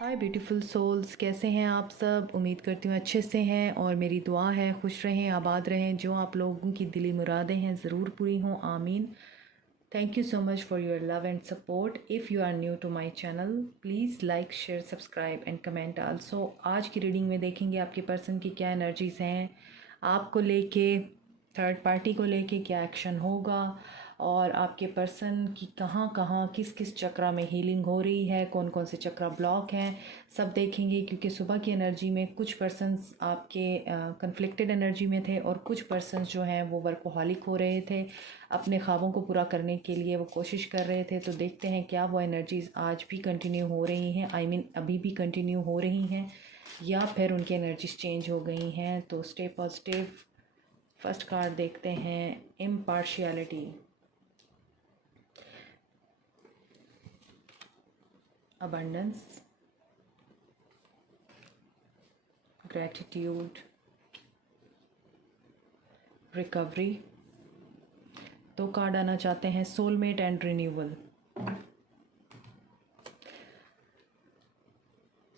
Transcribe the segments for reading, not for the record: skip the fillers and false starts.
हाय beautiful souls, कैसे हैं आप सब। उम्मीद करती हूँ अच्छे से हैं और मेरी दुआ है खुश रहें, आबाद रहें। जो आप लोगों की दिली मुरादें हैं ज़रूर पूरी हों, आमीन। Thank you so much for your love and support. If you are new to my channel, please like, share, subscribe and comment also. आज की रीडिंग में देखेंगे आपके पर्सन की क्या एनर्जीज़ हैं, आपको लेके, थर्ड पार्टी को लेके क्या एक्शन होगा, और आपके पर्सन की कहाँ कहाँ किस किस चक्रा में हीलिंग हो रही है, कौन कौन से चक्रा ब्लॉक हैं, सब देखेंगे। क्योंकि सुबह की एनर्जी में कुछ पर्सन्स आपके कन्फ्लिक्टेड एनर्जी में थे और कुछ पर्सन्स जो हैं वो वर्कोहॉलिक हो रहे थे, अपने ख्वाबों को पूरा करने के लिए वो कोशिश कर रहे थे। तो देखते हैं क्या वो एनर्जीज़ आज भी कंटिन्यू हो रही हैं, आई मीन अभी भी कंटिन्यू हो रही हैं, या फिर उनकी एनर्जीज चेंज हो गई हैं। तो स्टे पॉजिटिव। फर्स्ट कार्ड देखते हैं, इम्पार्शियलिटी, abundance, gratitude, रिकवरी। दो कार्ड आना चाहते हैं, सोलमेट एंड रिन्यूअल।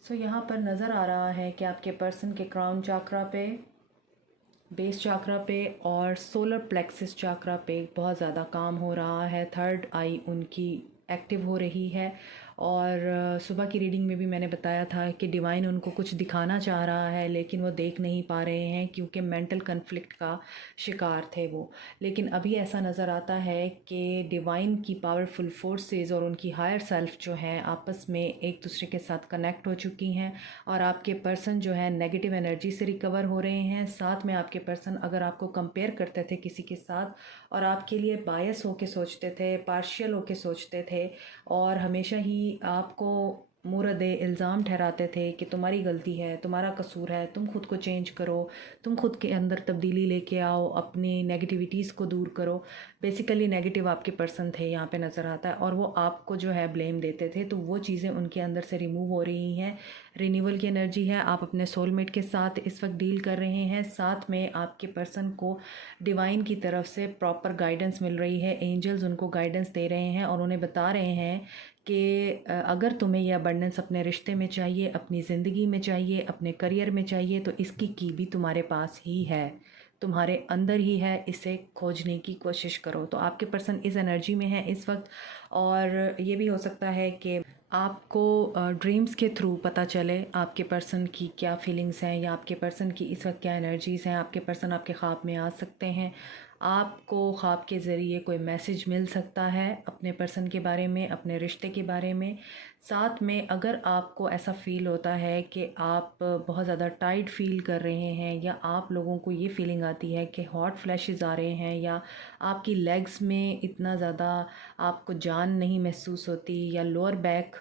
सो यहाँ पर नज़र आ रहा है कि आपके पर्सन के क्राउन चाक्रा पे, बेस चाक्रा पे और सोलर प्लेक्सिस चाक्रा पे बहुत ज़्यादा काम हो रहा है। थर्ड आई उनकी एक्टिव हो रही है। और सुबह की रीडिंग में भी मैंने बताया था कि डिवाइन उनको कुछ दिखाना चाह रहा है लेकिन वो देख नहीं पा रहे हैं क्योंकि मेंटल कन्फ्लिक्ट का शिकार थे वो। लेकिन अभी ऐसा नज़र आता है कि डिवाइन की पावरफुल फोर्सेस और उनकी हायर सेल्फ जो हैं आपस में एक दूसरे के साथ कनेक्ट हो चुकी हैं और आपके पर्सन जो है नेगेटिव एनर्जी से रिकवर हो रहे हैं। साथ में आपके पर्सन अगर आपको कंपेयर करते थे किसी के साथ और आपके लिए बायस होके सोचते थे, पार्शियल होके सोचते थे और हमेशा ही आपको मुरद इल्ज़ाम ठहराते थे कि तुम्हारी गलती है, तुम्हारा कसूर है, तुम खुद को चेंज करो, तुम खुद के अंदर तब्दीली लेके आओ, अपनी नेगेटिविटीज़ को दूर करो। बेसिकली नेगेटिव आपके पर्सन थे यहाँ पे नज़र आता है और वो आपको जो है ब्लेम देते थे। तो वो चीज़ें उनके अंदर से रिमूव हो रही हैं। रिन्यूअल की एनर्जी है, आप अपने सोलमेट के साथ इस वक्त डील कर रहे हैं। साथ में आपके पर्सन को डिवाइन की तरफ से प्रॉपर गाइडेंस मिल रही है। एंजल्स उनको गाइडेंस दे रहे हैं और उन्हें बता रहे हैं कि अगर तुम्हें यह अबंडेंस अपने रिश्ते में चाहिए, अपनी ज़िंदगी में चाहिए, अपने करियर में चाहिए, तो इसकी की भी तुम्हारे पास ही है, तुम्हारे अंदर ही है। इसे खोजने की कोशिश करो। तो आपके पर्सन इस एनर्जी में है इस वक्त। और ये भी हो सकता है कि आपको ड्रीम्स के थ्रू पता चले आपके पर्सन की क्या फीलिंग्स हैं या आपके पर्सन की इस वक्त क्या एनर्जीज़ हैं। आपके पर्सन आपके ख्वाब में आ सकते हैं, आपको ख्वाब के ज़रिए कोई मैसेज मिल सकता है अपने पर्सन के बारे में, अपने रिश्ते के बारे में। साथ में अगर आपको ऐसा फ़ील होता है कि आप बहुत ज़्यादा टाइट फ़ील कर रहे हैं या आप लोगों को ये फीलिंग आती है कि हॉट फ्लैशेस आ रहे हैं या आपकी लेग्स में इतना ज़्यादा आपको जान नहीं महसूस होती या लोअर बैक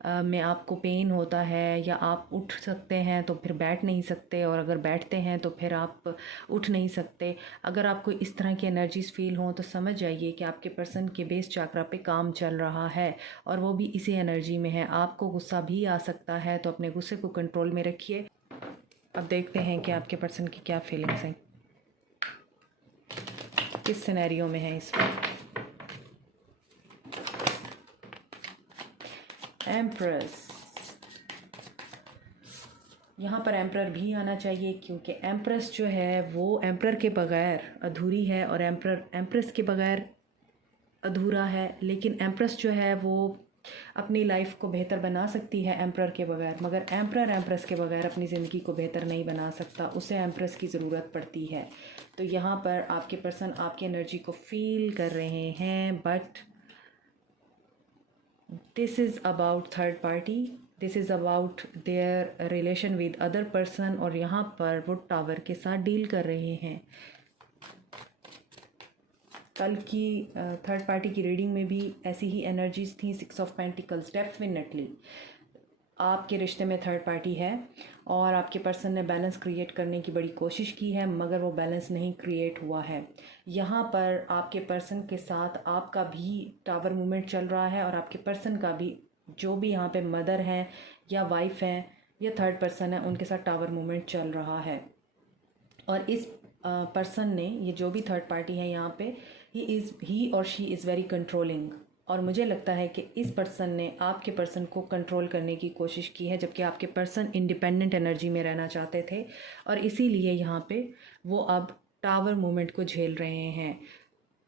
में आपको पेन होता है या आप उठ सकते हैं तो फिर बैठ नहीं सकते और अगर बैठते हैं तो फिर आप उठ नहीं सकते। अगर आपको इस तरह की एनर्जीज़ फ़ील हों तो समझ जाइए कि आपके पर्सन के बेस चाक्रा पे काम चल रहा है और वो भी इसी एनर्जी में है। आपको गुस्सा भी आ सकता है तो अपने गुस्से को कंट्रोल में रखिए। अब देखते हैं कि आपके पर्सन की क्या फीलिंग्स हैं, किस सिनेरियो में है इस वक्त। एम्प्रेस, यहाँ पर एम्प्रर भी आना चाहिए क्योंकि एम्प्रेस जो है वो एम्प्रर के बगैर अधूरी है और एम्प्रर एम्प्रेस के बगैर अधूरा है। लेकिन एम्प्रेस जो है वो अपनी लाइफ को बेहतर बना सकती है एम्प्रर के बगैर, मगर एम्प्रर एम्प्रेस के बगैर अपनी ज़िंदगी को बेहतर नहीं बना सकता, उसे एम्प्रेस की ज़रूरत पड़ती है। तो यहाँ पर आपके पर्सन आपकी एनर्जी को फील कर रहे हैं, but this is about third party, this is about their relation with other person और यहाँ पर वो टावर के साथ डील कर रहे हैं। कल की थर्ड पार्टी की रीडिंग में भी ऐसी ही एनर्जीज थी। 6 ऑफ पेंटिकल्स, डेफिनेटली आपके रिश्ते में थर्ड पार्टी है और आपके पर्सन ने बैलेंस क्रिएट करने की बड़ी कोशिश की है मगर वो बैलेंस नहीं क्रिएट हुआ है। यहाँ पर आपके पर्सन के साथ आपका भी टावर मूवमेंट चल रहा है और आपके पर्सन का भी, जो भी यहाँ पे मदर हैं या वाइफ हैं या थर्ड पर्सन है, उनके साथ टावर मूवमेंट चल रहा है। और इस पर्सन ने, ये जो भी थर्ड पार्टी है यहाँ पे, ही और शी इज़ वेरी कंट्रोलिंग। और मुझे लगता है कि इस पर्सन ने आपके पर्सन को कंट्रोल करने की कोशिश की है, जबकि आपके पर्सन इंडिपेंडेंट एनर्जी में रहना चाहते थे और इसीलिए यहाँ पे वो अब टावर मूवमेंट को झेल रहे हैं।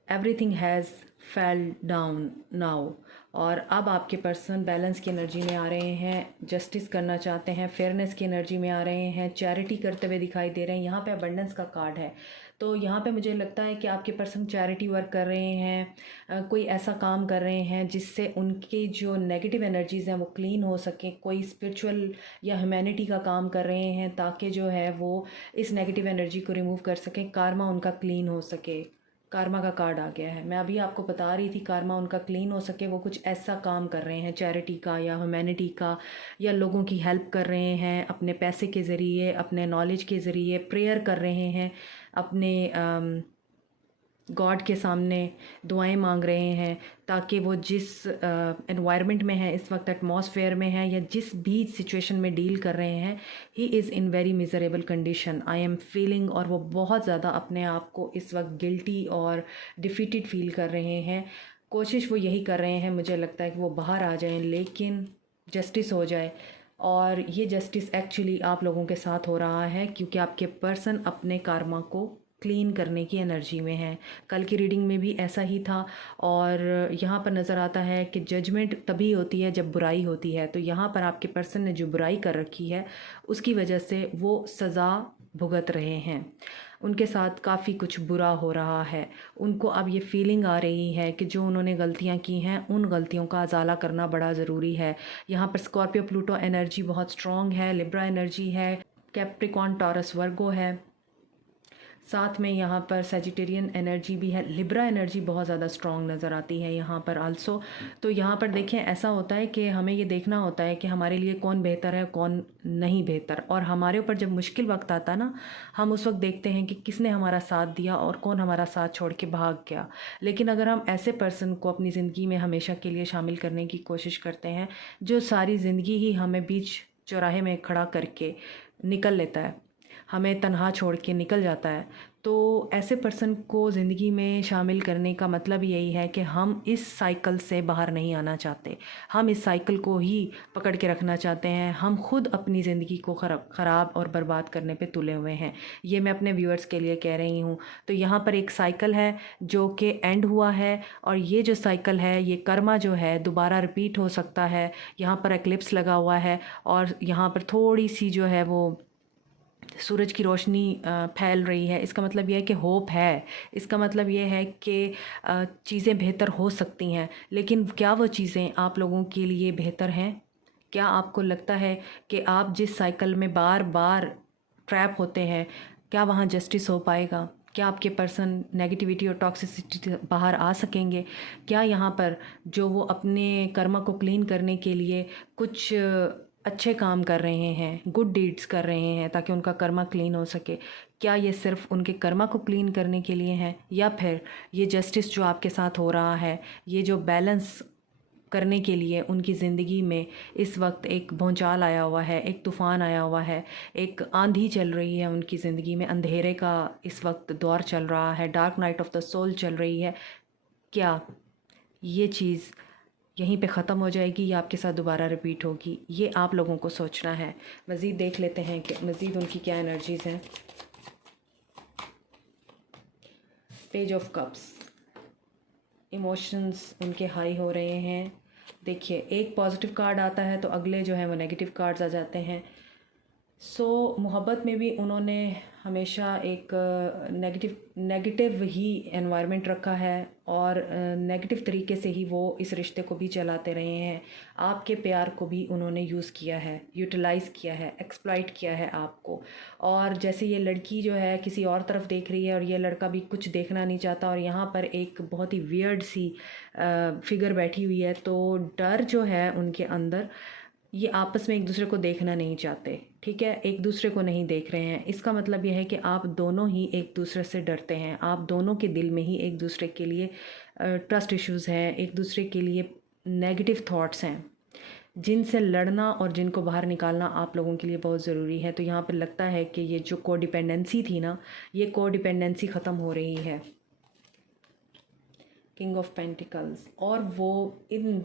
Everything has fell down now, और अब आपके पर्सन बैलेंस की एनर्जी में आ रहे हैं, जस्टिस करना चाहते हैं, फेयरनेस की एनर्जी में आ रहे हैं, चैरिटी करते हुए दिखाई दे रहे हैं। यहाँ पे अबंडेंस का कार्ड है, तो यहाँ पे मुझे लगता है कि आपके पर्सन चैरिटी वर्क कर रहे हैं, कोई ऐसा काम कर रहे हैं जिससे उनकी जो नेगेटिव एनर्जीज़ हैं वो क्लीन हो सके, कोई स्पिरिचुअल या ह्यूमैनिटी का काम कर रहे हैं ताकि जो है वो इस नेगेटिव एनर्जी को रिमूव कर सकें, कार्मा उनका क्लीन हो सके। कार्मा का कार्ड आ गया है, मैं अभी आपको बता रही थी कार्मा उनका क्लीन हो सके, वो कुछ ऐसा काम कर रहे हैं चैरिटी का या ह्यूमैनिटी का, या लोगों की हेल्प कर रहे हैं अपने पैसे के ज़रिए, अपने नॉलेज के ज़रिए, प्रेयर कर रहे हैं, अपने गॉड के सामने दुआएं मांग रहे हैं ताकि वो जिस एनवायरनमेंट में है इस वक्त, एटमॉस्फेयर में है या जिस भी सिचुएशन में डील कर रहे हैं, he is in very miserable condition, I am feeling, और वो बहुत ज़्यादा अपने आप को इस वक्त गिल्टी और डिफीटेड फील कर रहे हैं। कोशिश वो यही कर रहे हैं, मुझे लगता है कि वो बाहर आ जाएं लेकिन जस्टिस हो जाए, और ये जस्टिस एक्चुअली आप लोगों के साथ हो रहा है क्योंकि आपके पर्सन अपने कार्मा को क्लीन करने की एनर्जी में है। कल की रीडिंग में भी ऐसा ही था, और यहाँ पर नज़र आता है कि जजमेंट तभी होती है जब बुराई होती है, तो यहाँ पर आपके पर्सन ने जो बुराई कर रखी है उसकी वजह से वो सज़ा भुगत रहे हैं। उनके साथ काफ़ी कुछ बुरा हो रहा है, उनको अब ये फीलिंग आ रही है कि जो उन्होंने गलतियाँ की हैं उन गलतियों का अजाला करना बड़ा ज़रूरी है। यहाँ पर स्कॉर्पियो प्लूटो एनर्जी बहुत स्ट्रॉन्ग है, लिब्रा एनर्जी है, कैप्रिकॉन टॉरस वर्गो है, साथ में यहाँ पर सेजिटेरियन एनर्जी भी है, लिब्रा एनर्जी बहुत ज़्यादा स्ट्रॉन्ग नज़र आती है यहाँ पर आल्सो। तो यहाँ पर देखें, ऐसा होता है कि हमें ये देखना होता है कि हमारे लिए कौन बेहतर है कौन नहीं बेहतर, और हमारे ऊपर जब मुश्किल वक्त आता है ना, हम उस वक्त देखते हैं कि किसने हमारा साथ दिया और कौन हमारा साथ छोड़ के भाग गया। लेकिन अगर हम ऐसे पर्सन को अपनी ज़िंदगी में हमेशा के लिए शामिल करने की कोशिश करते हैं जो सारी ज़िंदगी ही हमें बीच चौराहे में खड़ा करके निकल लेता है, हमें तन्हा छोड़ के निकल जाता है, तो ऐसे पर्सन को ज़िंदगी में शामिल करने का मतलब यही है कि हम इस साइकिल से बाहर नहीं आना चाहते, हम इस साइकिल को ही पकड़ के रखना चाहते हैं, हम खुद अपनी ज़िंदगी को ख़राब और बर्बाद करने पे तुले हुए हैं। ये मैं अपने व्यूअर्स के लिए कह रही हूँ। तो यहाँ पर एक साइकिल है जो कि एंड हुआ है, और ये जो साइकिल है, ये कर्मा जो है दोबारा रिपीट हो सकता है। यहाँ पर एक्लिप्स लगा हुआ है और यहाँ पर थोड़ी सी जो है वो सूरज की रोशनी फैल रही है, इसका मतलब यह है कि होप है, इसका मतलब यह है कि चीज़ें बेहतर हो सकती हैं। लेकिन क्या वो चीज़ें आप लोगों के लिए बेहतर हैं? क्या आपको लगता है कि आप जिस साइकिल में बार बार ट्रैप होते हैं, क्या वहाँ जस्टिस हो पाएगा? क्या आपके पर्सन नेगेटिविटी और टॉक्सिसिटी से बाहर आ सकेंगे? क्या यहाँ पर जो वो अपने कर्मा को क्लीन करने के लिए कुछ अच्छे काम कर रहे हैं, गुड डीड्स कर रहे हैं ताकि उनका कर्मा क्लीन हो सके, क्या ये सिर्फ उनके कर्मा को क्लीन करने के लिए है, या फिर ये जस्टिस जो आपके साथ हो रहा है, ये जो बैलेंस करने के लिए उनकी ज़िंदगी में इस वक्त एक भूचाल आया हुआ है, एक तूफ़ान आया हुआ है, एक आंधी चल रही है उनकी ज़िंदगी में, अंधेरे का इस वक्त दौर चल रहा है, dark night of the soul चल रही है, क्या ये चीज़ यहीं पे ख़त्म हो जाएगी या आपके साथ दोबारा रिपीट होगी? ये आप लोगों को सोचना है। मज़ीद देख लेते हैं कि मज़ीद उनकी क्या एनर्जीज़ हैं। पेज ऑफ कप्स, इमोशंस उनके हाई हो रहे हैं। देखिए, एक पॉजिटिव कार्ड आता है तो अगले जो है वो नेगेटिव कार्ड्स आ जाते हैं। मोहब्बत में भी उन्होंने हमेशा एक नेगेटिव ही एनवायरनमेंट रखा है और नेगेटिव तरीके से ही वो इस रिश्ते को भी चलाते रहे हैं। आपके प्यार को भी उन्होंने यूज़ किया है, यूटिलाइज़ किया है, एक्सप्लॉइट किया है आपको। और जैसे ये लड़की जो है किसी और तरफ देख रही है और ये लड़का भी कुछ देखना नहीं चाहता, और यहाँ पर एक बहुत ही वियर्ड सी फिगर बैठी हुई है, तो डर जो है उनके अंदर, ये आपस में एक दूसरे को देखना नहीं चाहते, ठीक है, एक दूसरे को नहीं देख रहे हैं। इसका मतलब यह है कि आप दोनों ही एक दूसरे से डरते हैं, आप दोनों के दिल में ही एक दूसरे के लिए ट्रस्ट इश्यूज़ हैं, एक दूसरे के लिए नेगेटिव थॉट्स हैं, जिनसे लड़ना और जिनको बाहर निकालना आप लोगों के लिए बहुत ज़रूरी है। तो यहाँ पर लगता है कि ये जो कोडिपेंडेंसी थी ना, ये कोडिपेंडेंसी ख़त्म हो रही है। किंग ऑफ पेंटिकल्स, और वो इन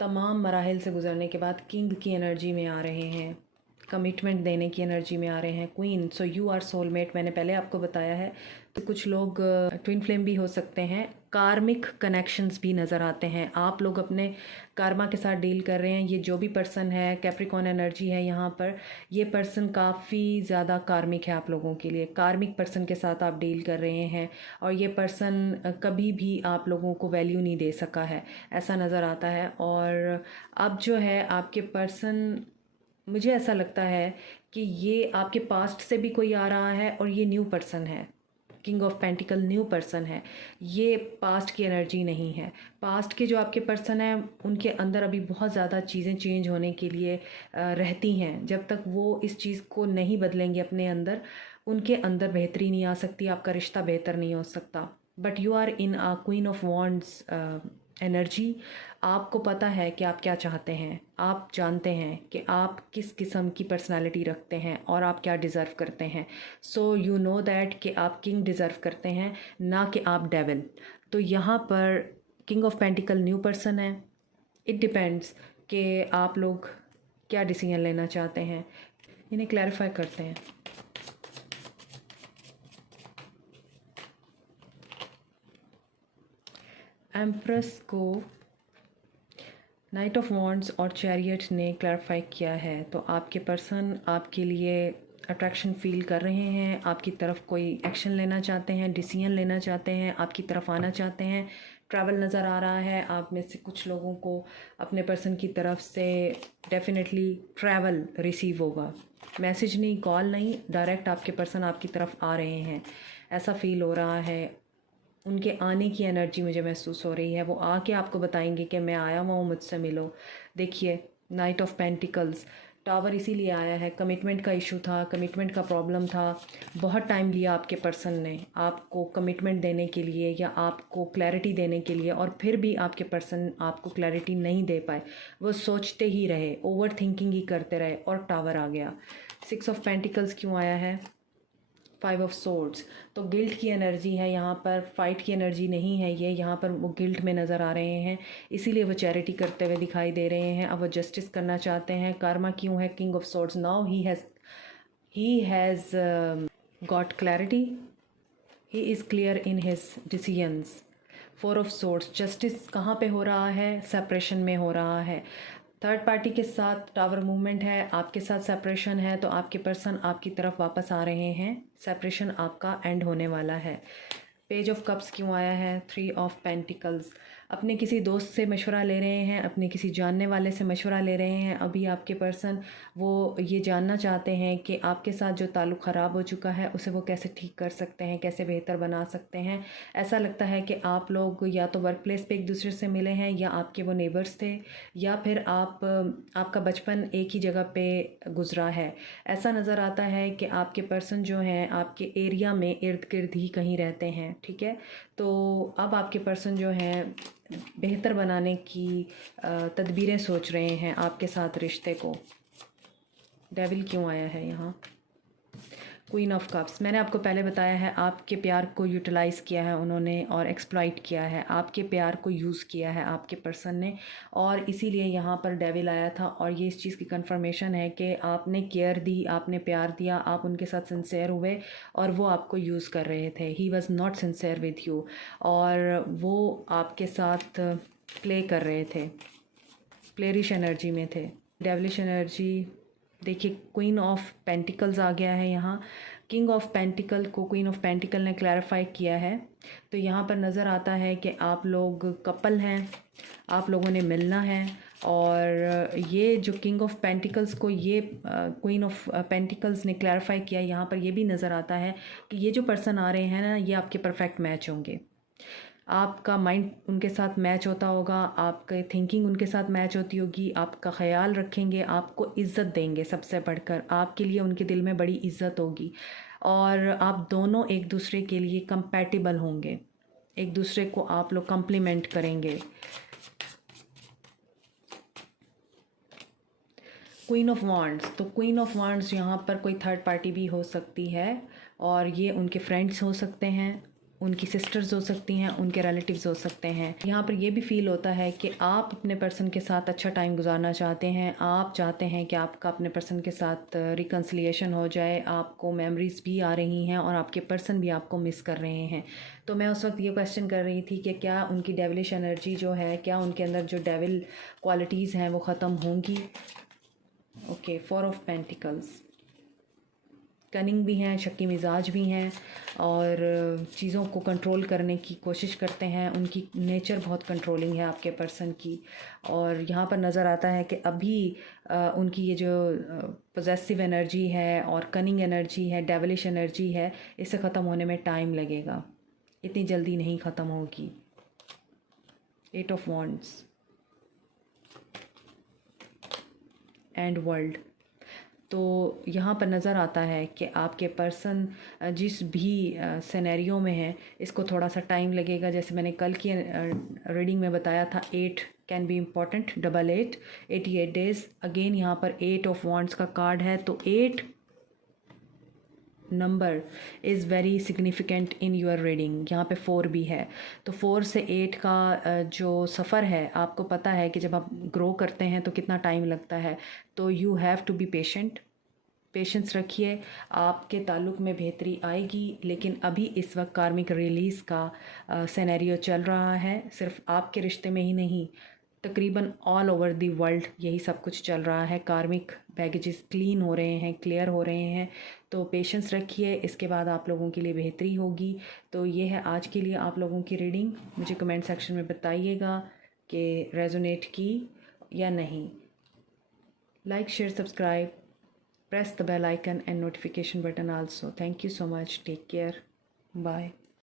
तमाम मराहिल से गुजरने के बाद किंग की एनर्जी में आ रहे हैं, कमिटमेंट देने की एनर्जी में आ रहे हैं। Queen, so you are soulmate, मैंने पहले आपको बताया है। तो कुछ लोग ट्विन फ्लेम भी हो सकते हैं। कार्मिक कनेक्शंस भी नज़र आते हैं, आप लोग अपने कार्मा के साथ डील कर रहे हैं। ये जो भी पर्सन है, कैप्रिकॉन एनर्जी है यहाँ पर, ये पर्सन काफ़ी ज़्यादा कार्मिक है आप लोगों के लिए। कार्मिक पर्सन के साथ आप डील कर रहे हैं और ये पर्सन कभी भी आप लोगों को वैल्यू नहीं दे सका है, ऐसा नज़र आता है। और अब जो है आपके पर्सन, मुझे ऐसा लगता है कि ये आपके पास्ट से भी कोई आ रहा है और ये न्यू पर्सन है। King of pentacle new person है, ये पास्ट की एनर्जी नहीं है। पास्ट के जो आपके पर्सन हैं उनके अंदर अभी बहुत ज़्यादा चीज़ें चेंज होने के लिए रहती हैं। जब तक वो इस चीज़ को नहीं बदलेंगे अपने अंदर, उनके अंदर बेहतरी नहीं आ सकती, आपका रिश्ता बेहतर नहीं हो सकता। But you are in a queen of wands energy. आपको पता है कि आप क्या चाहते हैं, आप जानते हैं कि आप किस किस्म की पर्सनालिटी रखते हैं और आप क्या डिज़र्व करते हैं। सो यू नो दैट कि आप किंग डिज़र्व करते हैं, ना कि आप डेविल। तो यहाँ पर king of pentacle new person है। इट डिपेंड्स कि आप लोग क्या डिसीजन लेना चाहते हैं। इन्हें क्लैरिफाई करते हैं। एम्प्रेस को नाइट ऑफ वॉन्ड्स और चैरियट ने क्लैरिफाई किया है। तो आपके पर्सन आपके लिए अट्रैक्शन फील कर रहे हैं, आपकी तरफ कोई एक्शन लेना चाहते हैं, डिसीजन लेना चाहते हैं, आपकी तरफ आना चाहते हैं। ट्रैवल नज़र आ रहा है, आप में से कुछ लोगों को अपने पर्सन की तरफ से डेफिनेटली ट्रैवल रिसीव होगा। मैसेज नहीं, कॉल नहीं, डायरेक्ट आपके पर्सन आपकी तरफ आ रहे हैं, ऐसा फील हो रहा है। उनके आने की एनर्जी मुझे महसूस हो रही है। वो आके आपको बताएंगे कि मैं आया हुआ हूँ, मुझसे मिलो। देखिए, नाइट ऑफ पेंटिकल्स, टावर इसीलिए आया है, कमिटमेंट का इशू था, कमिटमेंट का प्रॉब्लम था। बहुत टाइम लिया आपके पर्सन ने आपको कमिटमेंट देने के लिए या आपको क्लैरिटी देने के लिए, और फिर भी आपके पर्सन आपको क्लैरिटी नहीं दे पाए। वो सोचते ही रहे, ओवर थिंकिंग ही करते रहे और टावर आ गया। 6 ऑफ पेंटिकल्स क्यों आया है? 5 ऑफ सोर्ड्स, तो गिल्ट की एनर्जी है यहाँ पर, फाइट की एनर्जी नहीं है ये। यहाँ पर वो गिल्ट में नज़र आ रहे हैं, इसीलिए वो चैरिटी करते हुए दिखाई दे रहे हैं। अब वो जस्टिस करना चाहते हैं। कार्मा क्यों है? King of swords. Now he has got clarity, he is clear in his decisions. 4 of swords, justice कहाँ पे हो रहा है? सेपरेशन में हो रहा है। थर्ड पार्टी के साथ टावर मूवमेंट है, आपके साथ सेपरेशन है, तो आपके पर्सन आपकी तरफ वापस आ रहे हैं। सेपरेशन आपका एंड होने वाला है। पेज ऑफ कप्स क्यों आया है? 3 ऑफ पेंटिकल्स, अपने किसी दोस्त से मशवरा ले रहे हैं, अपने किसी जानने वाले से मशवरा ले रहे हैं। अभी आपके पर्सन वो ये जानना चाहते हैं कि आपके साथ जो ताल्लुक़ ख़राब हो चुका है उसे वो कैसे ठीक कर सकते हैं, कैसे बेहतर बना सकते हैं। ऐसा लगता है कि आप लोग या तो वर्क प्लेस पे एक दूसरे से मिले हैं, या आपके वो नेबर्स थे, या फिर आपका बचपन एक ही जगह पे गुज़रा है। ऐसा नज़र आता है कि आपके पर्सन जो हैं आपके एरिया में इर्द गिर्द ही कहीं रहते हैं, ठीक है। तो अब आपके पर्सन जो हैं बेहतर बनाने की तदबीरें सोच रहे हैं आपके साथ रिश्ते को। डेविल क्यों आया है यहाँ? क्वीन ऑफ कप्स, मैंने आपको पहले बताया है, आपके प्यार को यूटिलाइज़ किया है उन्होंने और एक्सप्लॉइट किया है, आपके प्यार को यूज़ किया है आपके पर्सन ने, और इसीलिए यहाँ पर डेविल आया था। और ये इस चीज़ की कंफर्मेशन है कि आपने केयर दी, आपने प्यार दिया, आप उनके साथ सिंसेयर हुए और वो आपको यूज़ कर रहे थे। He was not sincere with you, और वो आपके साथ प्ले कर रहे थे, प्लेरिश एनर्जी में थे। डेविलिश एनर्जी, देखिए क्वीन ऑफ पेंटिकल्स आ गया है यहाँ। किंग ऑफ पेंटिकल को क्वीन ऑफ पेंटिकल ने क्लैरिफाई किया है। तो यहाँ पर नज़र आता है कि आप लोग कपल हैं, आप लोगों ने मिलना है। और ये जो किंग ऑफ पेंटिकल्स को ये क्वीन ऑफ पेंटिकल्स ने क्लैरिफाई किया, यहाँ पर ये भी नज़र आता है कि ये जो पर्सन आ रहे हैं ना, ये आपके परफेक्ट मैच होंगे। आपका माइंड उनके साथ मैच होता होगा, आपके थिंकिंग उनके साथ मैच होती होगी, आपका ख्याल रखेंगे, आपको इज़्ज़त देंगे, सबसे बढ़कर आपके लिए उनके दिल में बड़ी इज़्ज़त होगी, और आप दोनों एक दूसरे के लिए कंपैटिबल होंगे, एक दूसरे को आप लोग कम्प्लीमेंट करेंगे। क्वीन ऑफ वांड्स, तो क्वीन ऑफ वांड्स यहाँ पर कोई थर्ड पार्टी भी हो सकती है, और ये उनके फ्रेंड्स हो सकते हैं, उनकी सिस्टर्स हो सकती हैं, उनके रिलेटिव्स हो सकते हैं। यहाँ पर ये भी फ़ील होता है कि आप अपने पर्सन के साथ अच्छा टाइम गुजारना चाहते हैं, आप चाहते हैं कि आपका अपने पर्सन के साथ रिकन्सिलिएशन हो जाए, आपको मेमोरीज़ भी आ रही हैं और आपके पर्सन भी आपको मिस कर रहे हैं। तो मैं उस वक्त ये क्वेश्चन कर रही थी कि क्या उनकी डेविलिश एनर्जी जो है, क्या उनके अंदर जो डेविल क्वालिटीज़ हैं वो ख़त्म होंगी। Okay, 4 of pentacles. कनिंग भी हैं, शक्की मिजाज भी हैं और चीज़ों को कंट्रोल करने की कोशिश करते हैं। उनकी नेचर बहुत कंट्रोलिंग है आपके पर्सन की। और यहाँ पर नज़र आता है कि अभी उनकी ये जो पोजेसिव एनर्जी है और कनिंग एनर्जी है, डेविलिश एनर्जी है, इसे ख़त्म होने में टाइम लगेगा, इतनी जल्दी नहीं ख़त्म होगी। 8 ऑफ वॉन्ड्स एंड वर्ल्ड। तो यहाँ पर नज़र आता है कि आपके पर्सन जिस भी सिनेरियो में है, इसको थोड़ा सा टाइम लगेगा। जैसे मैंने कल की रीडिंग में बताया था, 8 can be important, 88 88 days. Again यहाँ पर 8 ऑफ वॉन्ड्स का कार्ड है, तो 8 number is very significant in your reading. यहाँ पे 4 भी है, तो 4 से 8 का जो सफ़र है, आपको पता है कि जब आप ग्रो करते हैं तो कितना टाइम लगता है। तो you have to be patient, patience रखिए, आपके ताल्लुक़ में बेहतरी आएगी। लेकिन अभी इस वक्त कार्मिक रिलीज़ का सिनेरियो चल रहा है, सिर्फ आपके रिश्ते में ही नहीं, तकरीबन ऑल ओवर दी वर्ल्ड यही सब कुछ चल रहा है। कार्मिक बैगेजेस क्लीन हो रहे हैं, क्लियर हो रहे हैं। तो पेशेंस रखिए, इसके बाद आप लोगों के लिए बेहतरी होगी। तो ये है आज के लिए आप लोगों की रीडिंग। मुझे कमेंट सेक्शन में बताइएगा कि रेजोनेट की या नहीं। Like, share, subscribe, press the bell icon and notification button also. Thank you so much. Take care. Bye.